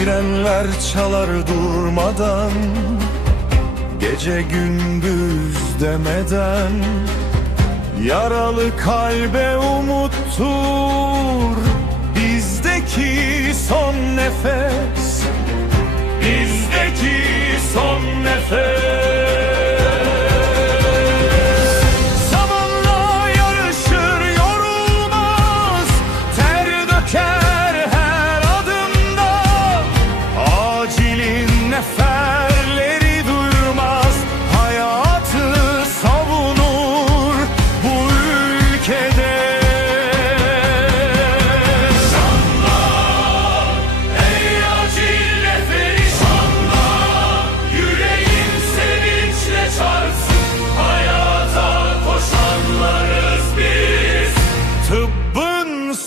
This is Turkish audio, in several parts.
Sirenler çalar durmadan Gece gündüz demeden Yaralı kalbe umuttur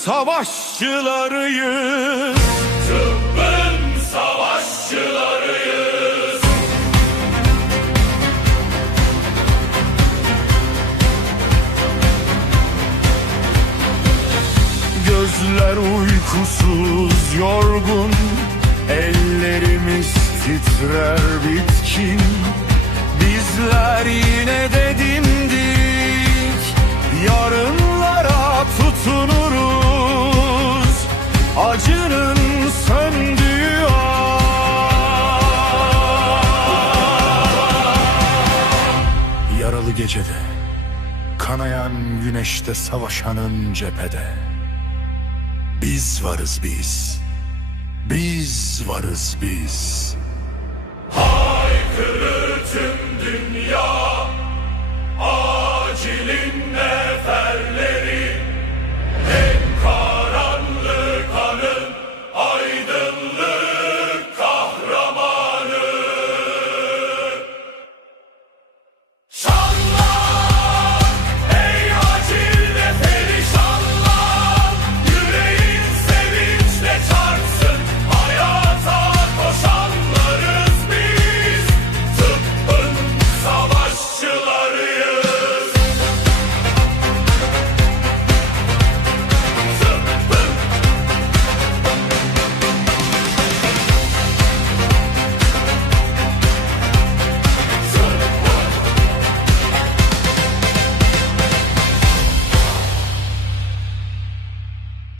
savaşçılarıyız. Tıbbın savaşçılarıyız. Gözler uykusuz, yorgun. Ellerimiz titrer bitkin. Bizler yine de gecede Kanayan güneşte savaşanın cephede biz varız biz. Biz varız biz.